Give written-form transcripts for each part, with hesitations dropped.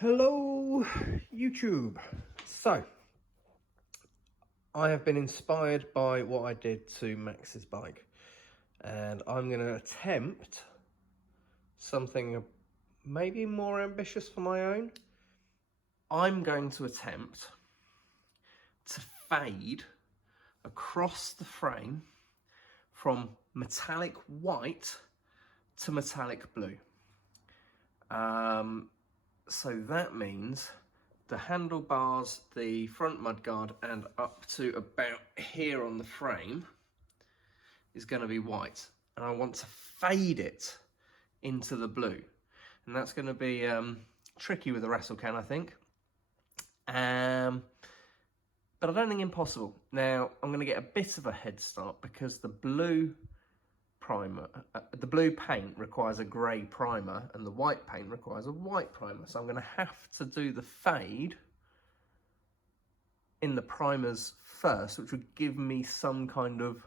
Hello YouTube. So I have been inspired by what I did to Max's bike, and I'm going to attempt something maybe more ambitious for my own. I'm going to attempt to fade across the frame from metallic white to metallic blue. So that means the handlebars, the front mudguard, and up to about here on the frame is going to be white. And I want to fade it into the blue. And that's going to be tricky with a wrestle can, I think. But I don't think impossible. Now, I'm going to get a bit of a head start because the blue primer, the blue paint requires a grey primer and the white paint requires a white primer. So I'm going to have to do the fade in the primers first, which would give me some kind of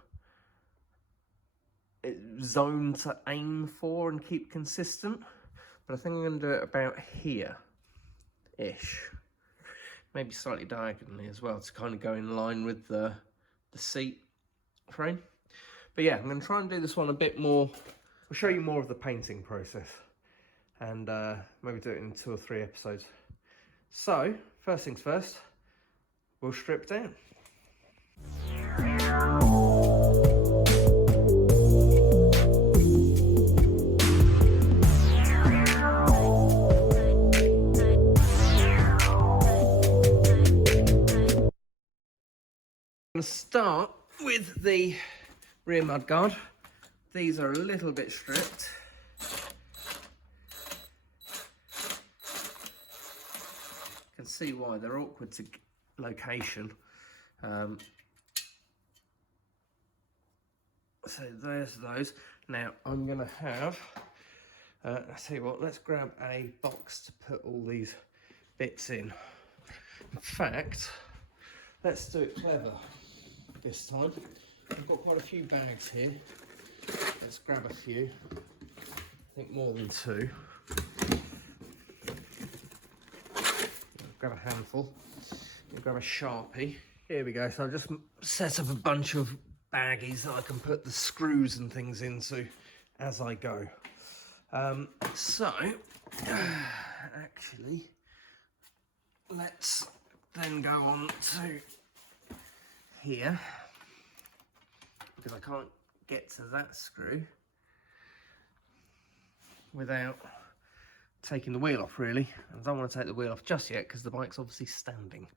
zone to aim for and keep consistent. But I think I'm going to do it about here-ish. Maybe slightly diagonally as well to kind of go in line with the seat frame. But yeah, I'm going to try and do this one a bit more. I'll show you more of the painting process and maybe do it in 2 or 3 episodes. So, first things first, we'll strip down. I'm going to start with the rear mudguard. These are a little bit stripped. You can see why they're awkward to location. So there's those. Now I'm going to have, I'll tell you what, let's grab a box to put all these bits in. In fact, let's do it clever this time. I've got quite a few bags here. Let's grab a few. I think more than 2. Grab a handful. We'll grab a Sharpie. Here we go. So I've just set up a bunch of baggies that I can put the screws and things into as I go. Actually, let's then go on to here, because I can't get to that screw without taking the wheel off, really. I don't want to take the wheel off just yet because the bike's obviously standing.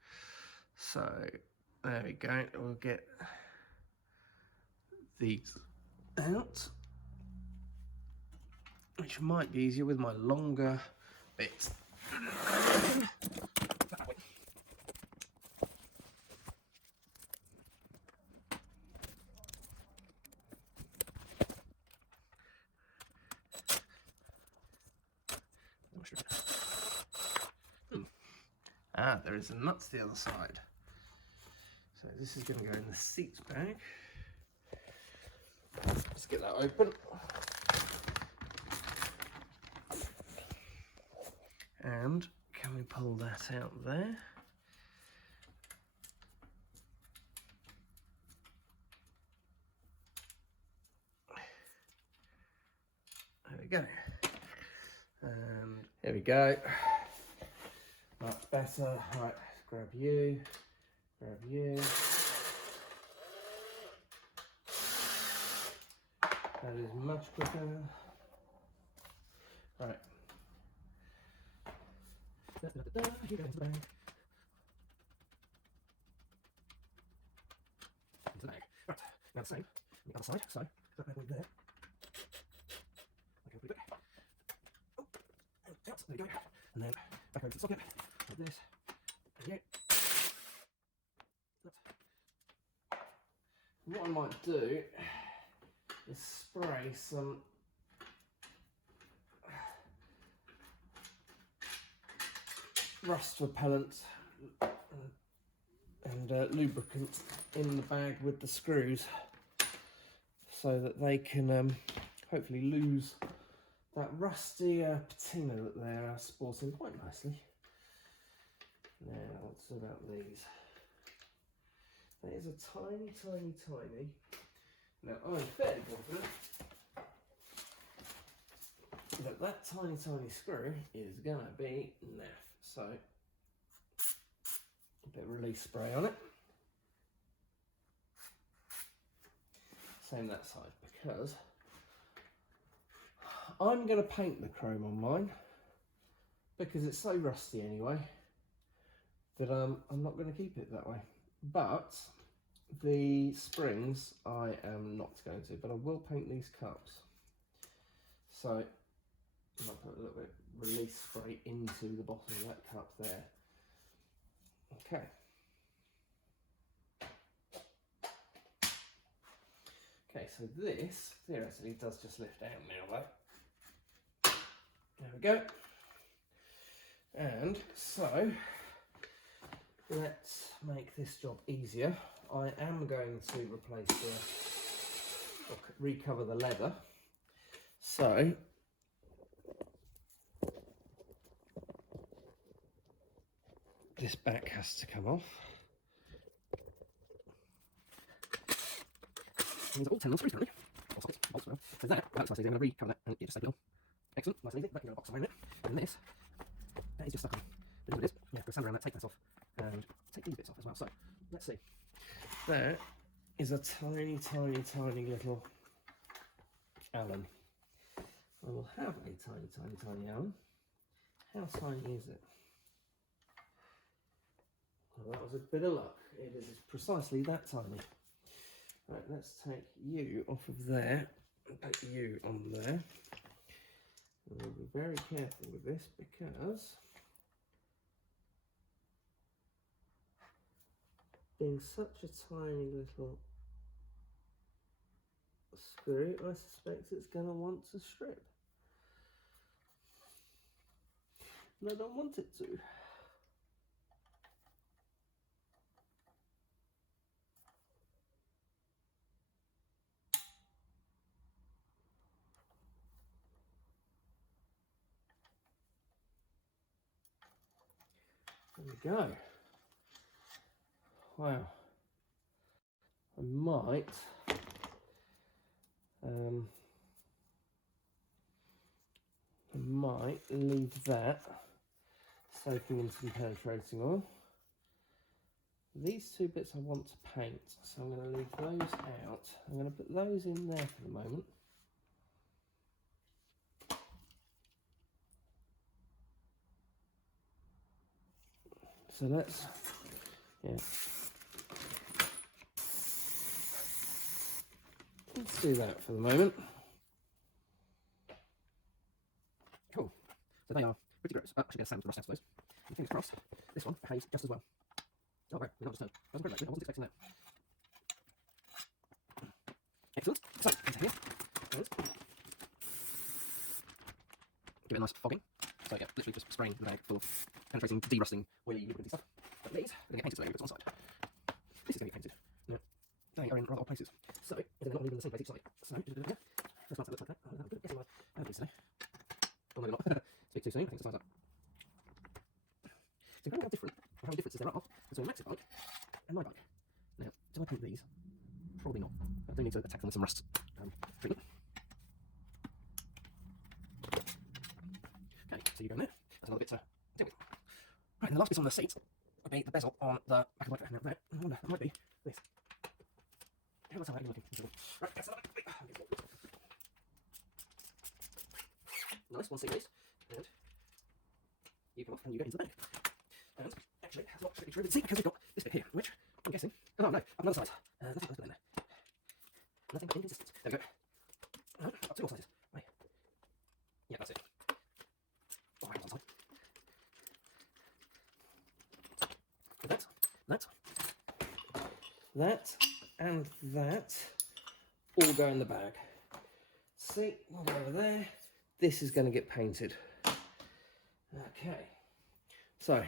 So there we go. We'll get these out, which might be easier with my longer bit. There is a nut to the other side. So this is going to go in the seat bag. Let's get that open. And can we pull that out there? There we go. And here we go. Much better. Right, grab you, grab you. That is much quicker. Right. Here goes the bag. Into the bag. Right, now the same on the other side. So, put that bag there. Okay, put it back. Oh, out, there we go. And then back over to the socket. Like this. There we go. What I might do is spray some rust repellent and lubricant in the bag with the screws so that they can hopefully lose that rusty patina that they're sporting quite nicely. Now, what's about these? That is a tiny, tiny, tiny. Now, I'm fairly confident that tiny, tiny screw is going to be naff. So, a bit of release spray on it. Same that side, because I'm going to paint the chrome on mine, because it's so rusty anyway, that I'm not going to keep it that way. But the springs I am not going to, but I will paint these cups. So I'll put a little bit of release spray into the bottom of that cup there. Okay. Okay, so this theoretically does just lift out now though. There we go. And so let's make this job easier. I am going to replace or recover the leather. So this back has to come off. These are all 10 mil screws currently. All sockets, bolts, whatever. So that's nice and easy. I'm going to recover that and you just staple it on. Excellent, nice and easy. That can go in a box somewhere in it. And this, that is just stuck on. This is what it is. Yeah, go sand around that, take that off, and take these bits off as well. So, let's see. That is a tiny, tiny, tiny little Allen. I will have a tiny, tiny, tiny Allen. How tiny is it? Well, that was a bit of luck. It is precisely that tiny. Right, let's take you off of there and put you on there. And we'll be very careful with this because being such a tiny little screw, I suspect it's going to want to strip. And I don't want it to. There we go. Wow. I might leave that soaking in some penetrating oil. These two bits I want to paint, so I'm going to leave those out. I'm going to put those in there for the moment. So let's do that for the moment. Cool. So they are pretty gross. I should get a sand with the rust out of those. And fingers crossed, this one behaves just as well. Oh right, we got just turned. I wasn't expecting that. Excellent. So, into here. And give it a nice fogging. So yeah, literally just spraying the bag full of penetrating, de-rusting, oily, lubricant stuff. But these are going to get painted today, it's on side. This is going to get painted. Now, they are in rather odd places. So, they're not leaving the same place each side. So, just do it again. First glance, it looks like that. Oh, I'm guessing I don't think so. Oh, maybe not. Speak too soon, I think it's size up. So, how many differences there are between Max's bike and my bike. Now, do I paint these? Probably not. I do need to attack them with some rust treatment. Okay, so you go in there. That's another bit to deal with. Right, and the last bit on the seat would be the bezel on the back of the bike. Now, that, I wonder, that might be this. How was that looking? Right, that's another bit. Nice, one seat base. And you come off and you get into the bag. And actually, it has not strictly true with the seat because we've got this bit here, which I'm guessing. Oh no, up another side. Nothing else in there. Nothing but inconsistent. There we go. Up two more sizes. Right. Yeah, that's it. Oh, right, one side. That, and that all go in the bag. See, one over there. This is going to get painted. Okay. So,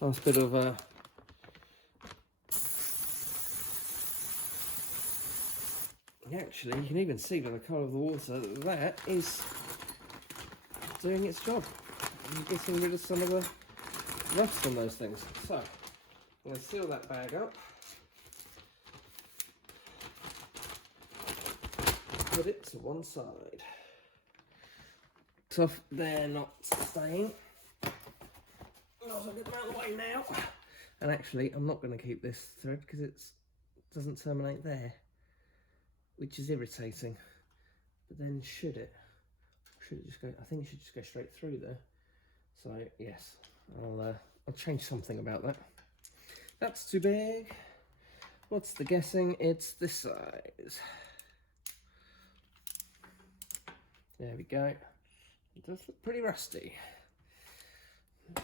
last bit of actually, you can even see by the colour of the water that that is doing its job. I'm getting rid of some of the rust on those things. So I'm going to seal that bag up, put it to one side. So if they're not staying, I'll get them out of the way now. And actually, I'm not going to keep this thread because it doesn't terminate there, which is irritating. But then should it just go? I think it should just go straight through there. So yes, I'll change something about that. That's too big. What's the guessing? It's this size. There we go. It does look pretty rusty.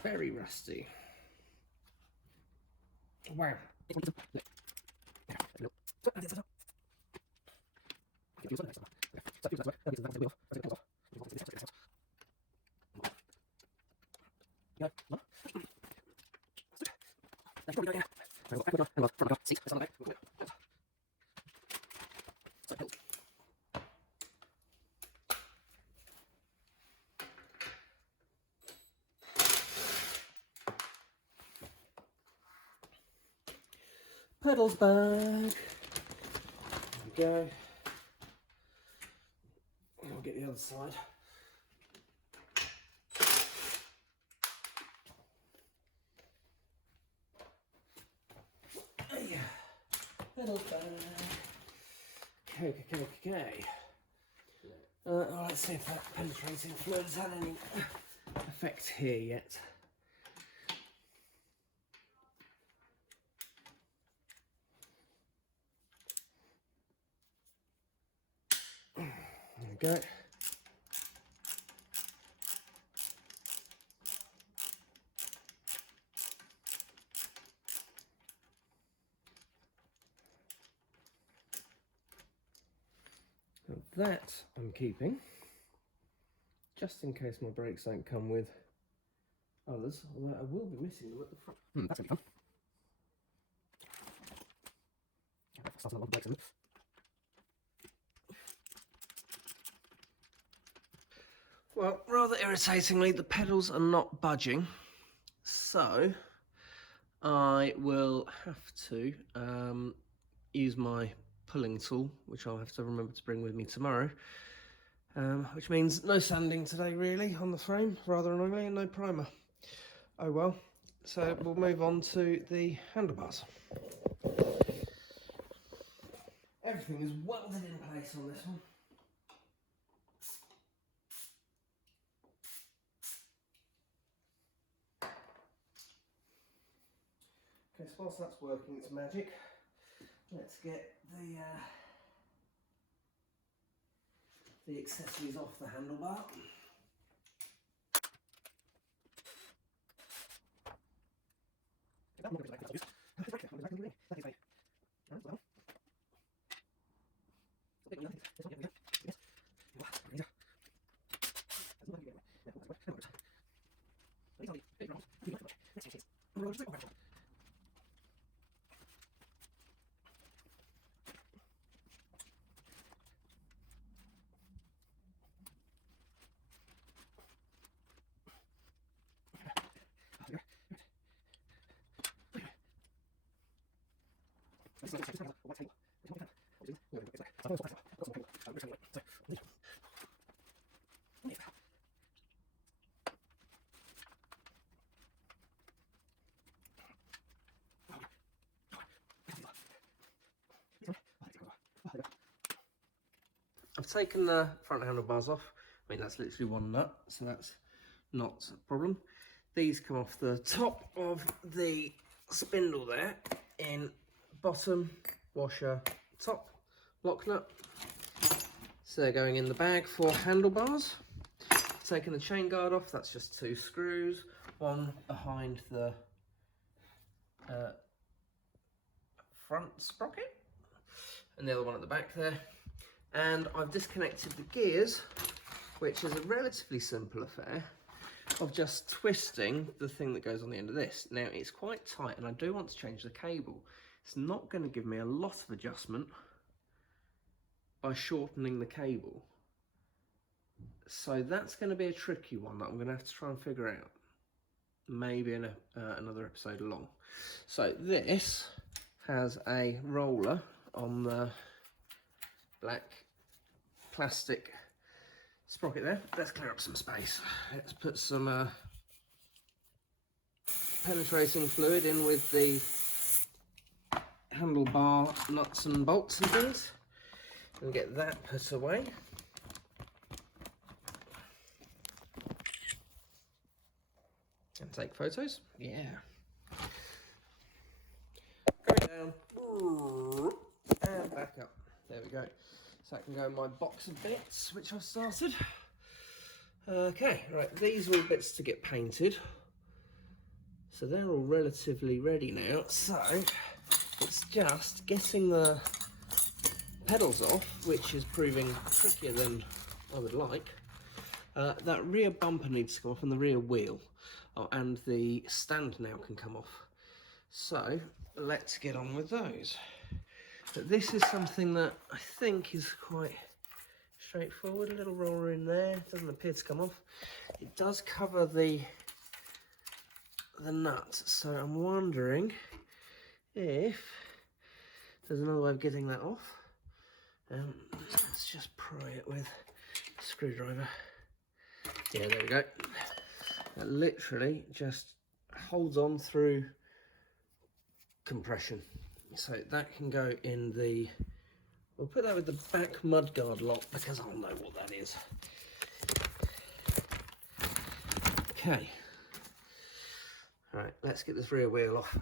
Very rusty. Wow. Pedals back. There we go. I'll get the other side. Yeah. Pedals back. Okay. Let's see if that penetrating fluid has had any effect here yet. There we go. So that I'm keeping, just in case my brakes don't come with others, although I will be missing them at the front. That's going to be fun. Well, rather irritatingly, the pedals are not budging, so I will have to use my pulling tool, which I'll have to remember to bring with me tomorrow, which means no sanding today really on the frame, rather annoyingly, and no primer. Oh well, so we'll move on to the handlebars. Everything is welded in place on this one. Okay, so whilst that's working its magic, let's get the accessories off the handlebar. I've taken the front handlebars off. I mean, that's literally one nut, so that's not a problem. These come off the top of the spindle there in bottom, washer, top, lock nut. So they're going in the bag for handlebars. Taking the chain guard off, that's just 2 screws, one behind the front sprocket and the other one at the back there. And I've disconnected the gears, which is a relatively simple affair of just twisting the thing that goes on the end of this. Now it's quite tight and I do want to change the cable. It's not going to give me a lot of adjustment by shortening the cable. So that's going to be a tricky one that I'm going to have to try and figure out. maybe in another episode along. So this has a roller on the black plastic sprocket there. Let's clear up some space. Let's put some penetrating fluid in with the handlebar nuts and bolts and things, and get that put away. And take photos. Yeah. Go down and back up. There we go. So that can go in my box of bits, which I've started. Okay, right, these are all bits to get painted. So they're all relatively ready now. So it's just getting the pedals off, which is proving trickier than I would like. That rear bumper needs to come off, and the rear wheel. Oh, and the stand now can come off. So let's get on with those. But this is something that I think is quite straightforward. A little roller in there, doesn't appear to come off. It does cover the nut, so I'm wondering if there's another way of getting that off. Let's just pry it with a screwdriver. Yeah, there we go. That literally just holds on through compression. So that can go in the, we'll put that with the back mudguard lock because I'll know what that is. Okay. All right, let's get this rear wheel off.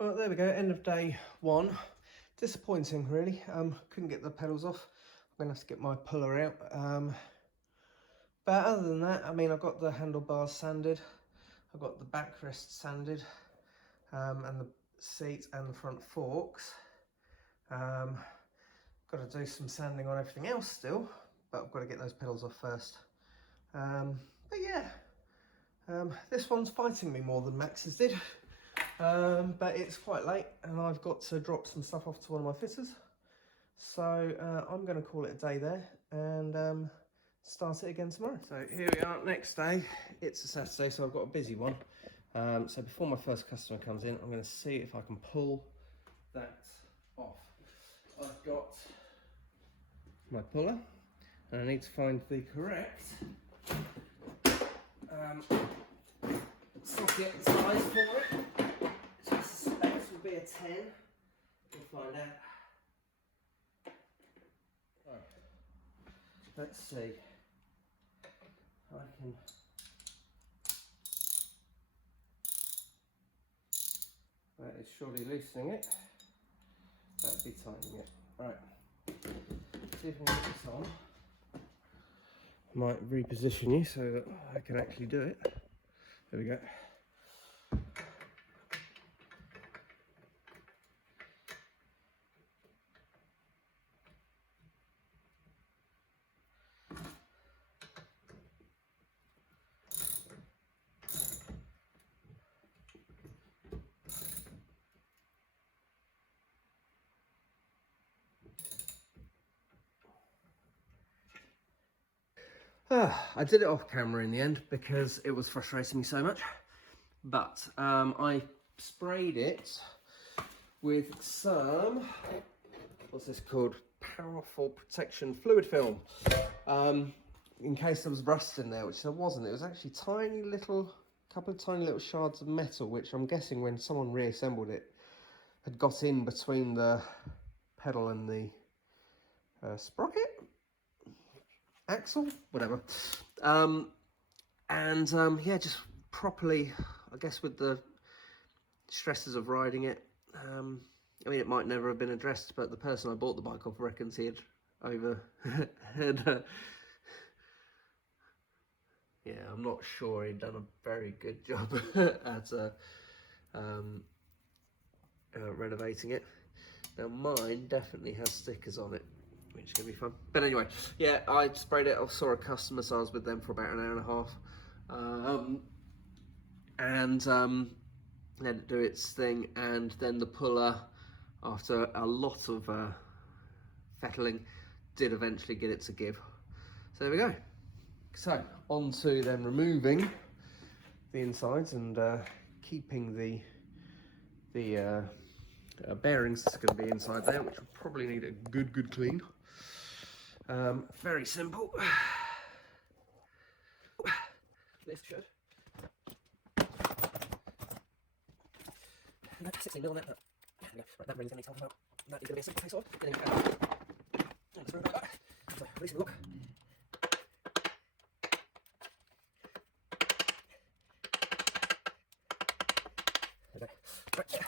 Well, there we go, end of day one. Disappointing, really. Couldn't get the pedals off. I'm gonna have to get my puller out. But other than that, I mean, I've got the handlebars sanded, I've got the backrest sanded, and the seat and the front forks. Got to do some sanding on everything else still, but I've got to get those pedals off first. But yeah, this one's fighting me more than Max's did. But it's quite late and I've got to drop some stuff off to one of my fitters. So I'm going to call it a day there and start it again tomorrow. So here we are, next day. It's a Saturday, so I've got a busy one. So before my first customer comes in, I'm going to see if I can pull that off. I've got my puller and I need to find the correct socket size for it. So I suspect will be a 10. We'll find out. Right. Let's see. I can. That is surely loosening it. That'd be tightening it. Right. See if I can get this on. Might reposition you so that I can actually do it. There we go. I did it off camera in the end because it was frustrating me so much, but I sprayed it with some, what's this called, powerful protection fluid film, in case there was rust in there, which there wasn't. It was actually couple of tiny little shards of metal, which I'm guessing when someone reassembled it had got in between the pedal and the sprocket? Axle, whatever. Yeah, just properly, I guess, with the stresses of riding it. I mean, it might never have been addressed, but the person I bought the bike off reckons he had yeah, I'm not sure he'd done a very good job at renovating it. Now mine definitely has stickers on it, which is going to be fun. But anyway, yeah, I sprayed it. I saw a customer, so I was with them for about an hour and a half. Let it do its thing, and then the puller, after a lot of fettling, did eventually get it to give. So there we go. So on to then removing the insides and keeping the bearings that's going to be inside there, which will probably need a good clean. Very simple. This should. No, 16 mil on that. Right, that ring's going to need to help out. That is going to be a simple case of getting it out. And screw it like that. So, releasing the lock. There we go. Right.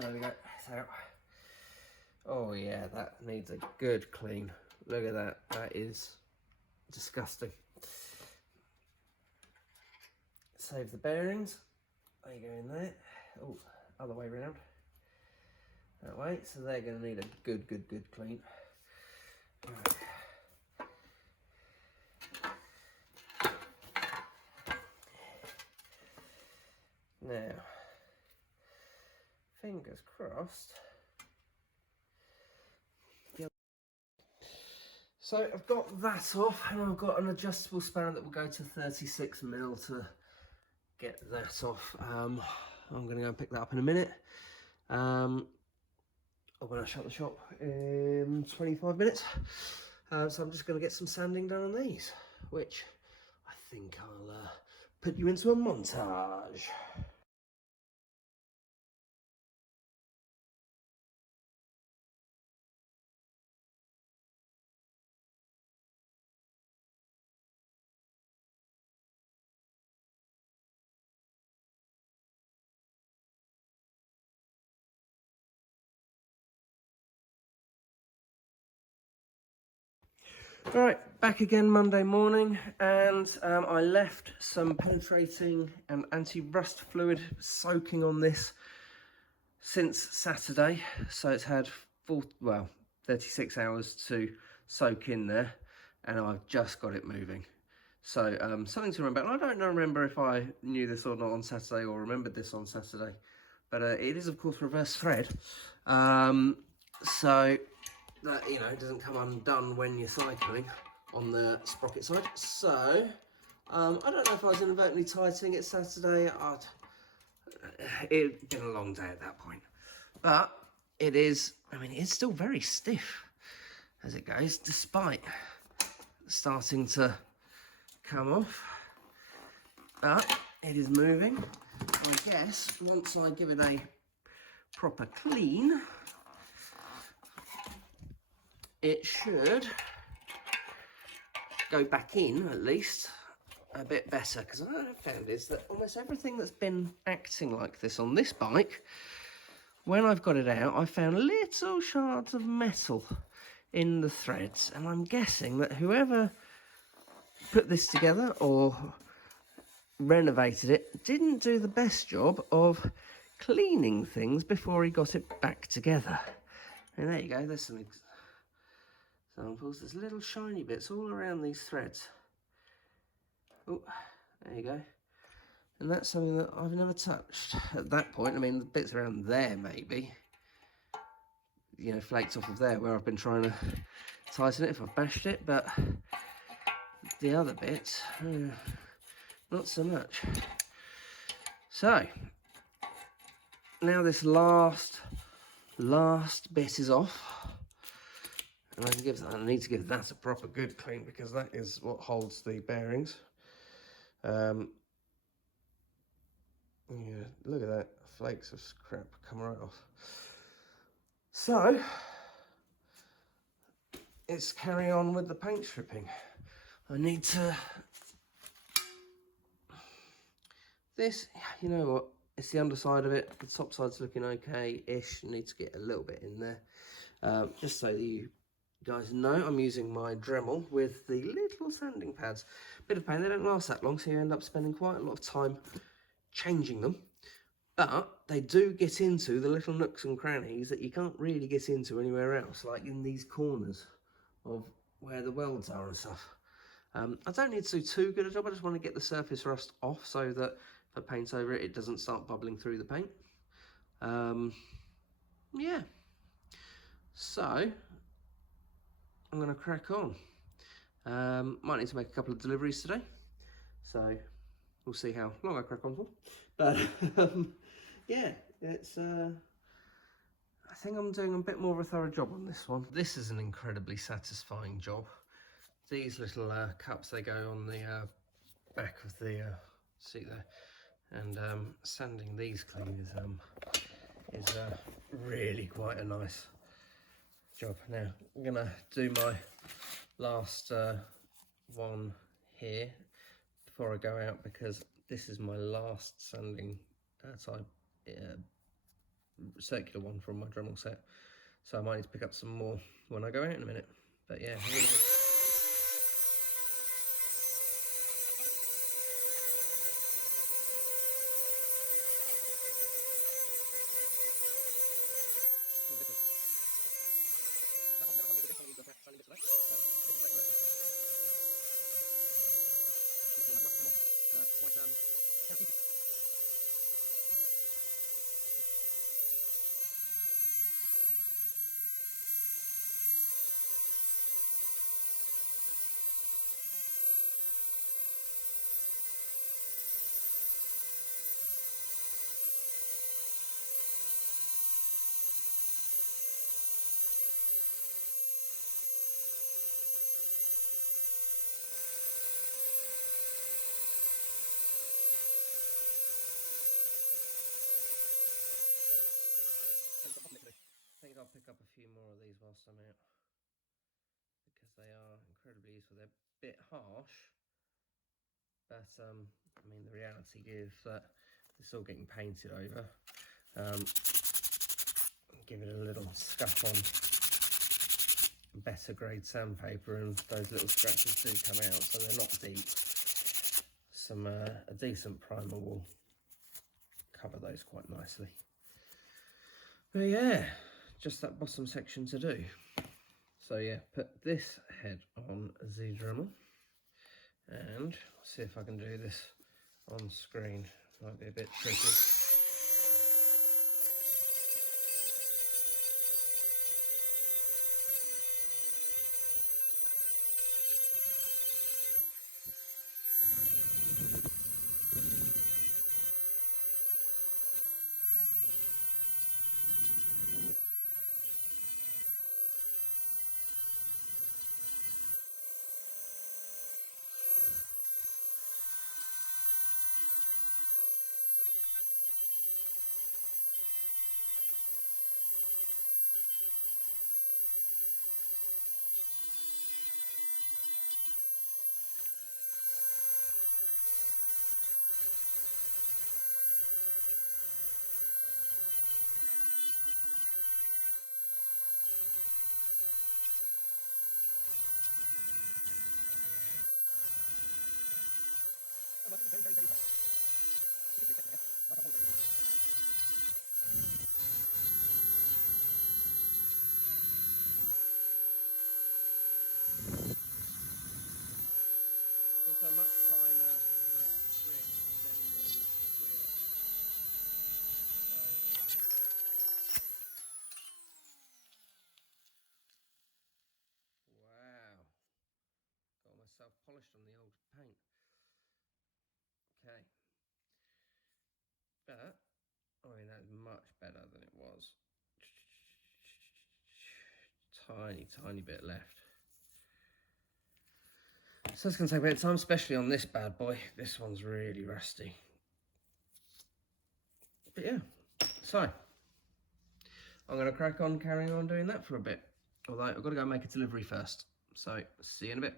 There we go. So, oh yeah, that needs a good clean. Look at that. That is disgusting. Save the bearings. They go in there. Oh, other way around. That way. So they're going to need a good clean. Right. Now, fingers crossed. So I've got that off, and I've got an adjustable spanner that will go to 36 mil to get that off. I'm going to go and pick that up in a minute. Or when I shut the shop in 25 minutes. So I'm just going to get some sanding done on these, which I think I'll put you into a montage. Right, back again Monday morning, and I left some penetrating and anti-rust fluid soaking on this since Saturday, so it's had 36 hours to soak in there, and I've just got it moving. So something to remember. I don't remember if I knew this or not on Saturday, or remembered this on Saturday, but it is of course reverse thread, so that, you know, it doesn't come undone when you're cycling on the sprocket side. So I don't know if I was inadvertently tightening it Saturday. It'd been a long day at that point, but it is, I mean, it's still very stiff as it goes, despite starting to come off, but it is moving. I guess once I give it a proper clean, it should go back in at least a bit better, because what I've found is that almost everything that's been acting like this on this bike, when I've got it out, I've found little shards of metal in the threads, and I'm guessing that whoever put this together or renovated it didn't do the best job of cleaning things before he got it back together. And there you go, there's some examples. There's little shiny bits all around these threads. Oh, there you go. And that's something that I've never touched at that point. I mean, the bits around there maybe, you know, flaked off of there where I've been trying to tighten it if I've bashed it, but the other bits, not so much. So now this last bit is off, and I need to give that a proper good clean, because that is what holds the bearings. Yeah, look at that, flakes of scrap come right off. So it's carry on with the paint stripping. I need to, this, you know what, it's the underside of it. The top side's looking okay-ish. Needs to get a little bit in there. Just so that you guys know, I'm using my Dremel with the little sanding pads. Bit of pain, they don't last that long, so you end up spending quite a lot of time changing them. But they do get into the little nooks and crannies that you can't really get into anywhere else, like in these corners of where the welds are and stuff. I don't need to do too good a job, I just want to get the surface rust off so that if I paint over it, it doesn't start bubbling through the paint. Yeah, so I'm going to crack on. Might need to make a couple of deliveries today, so we'll see how long I crack on for. But yeah, it's I think I'm doing a bit more of a thorough job on this one. This is an incredibly satisfying job. These little cups, they go on the back of the seat there, and sanding these clean is really quite a nice job. Now I'm gonna do my last one here before I go out, because this is my last sanding type circular one from my Dremel set, so I might need to pick up some more when I go out in a minute. But yeah, really good. I think I'll pick up a few more of these whilst I'm out, because they are incredibly useful. They're a bit harsh, but I mean, the reality is that it's all getting painted over. Give it a little scuff on better grade sandpaper, and those little scratches do come out, so they're not deep. A decent primer will cover those quite nicely. But yeah, just that bottom section to do. So yeah, put this head on the Dremel, and see if I can do this on screen. Might be a bit tricky. Also a much finer grip than the wheel. Wow, got myself polished on the old paint. Okay, but I mean, that's much better than it was. Tiny bit left. So it's going to take a bit of time, especially on this bad boy. This one's really rusty. But yeah, so I'm going to crack on carrying on doing that for a bit. Although I've got to go make a delivery first. So see you in a bit.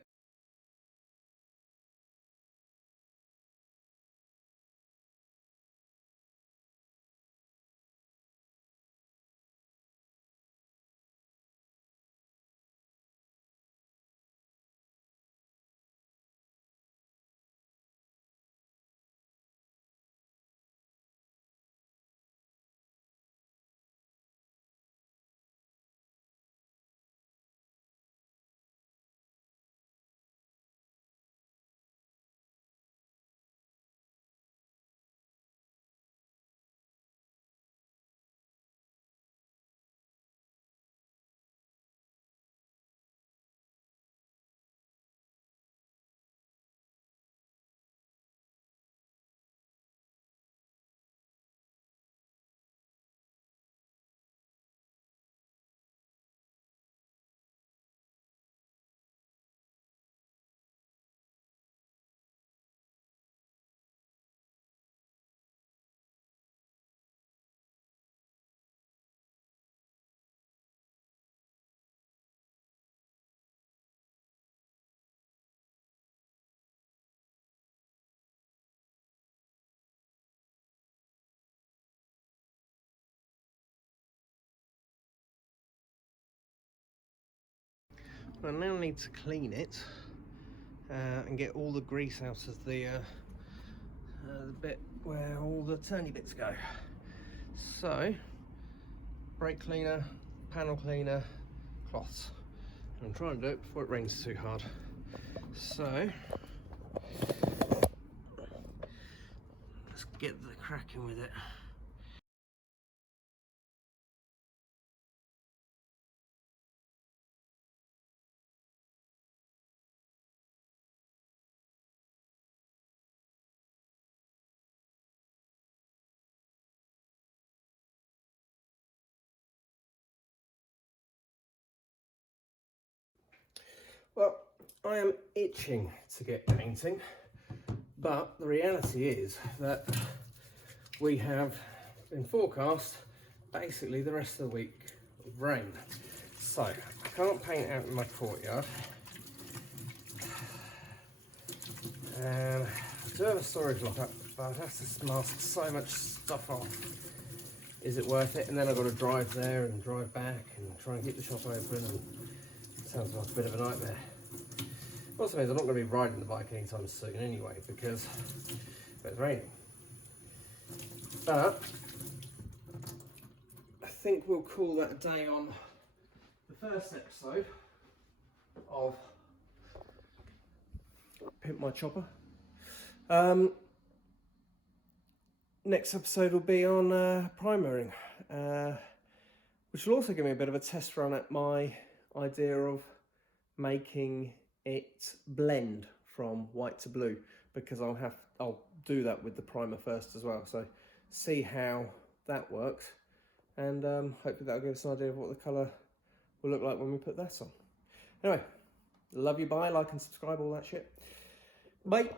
I now need to clean it and get all the grease out of the bit where all the turny bits go. So, brake cleaner, panel cleaner, cloths. And I'm trying to do it before it rains too hard. So, let's get the cracking with it. Well, I am itching to get painting, but the reality is that we have been forecast basically the rest of the week of rain. So, I can't paint out in my courtyard. And I do have a storage lock up, but I'd have to mask so much stuff off. Is it worth it? And then I've got to drive there and drive back and try and keep the shop open, and it sounds like a bit of a nightmare. Also means I'm not going to be riding the bike anytime soon anyway, because it's raining. But I think we'll call that a day on the first episode of Pimp My Chopper. Next episode will be on primering, which will also give me a bit of a test run at my idea of making it blend from white to blue, because I'll do that with the primer first as well. So see how that works, and hopefully that'll give us an idea of what the colour will look like when we put that on. Anyway, love you, bye, like and subscribe, all that shit. Bye.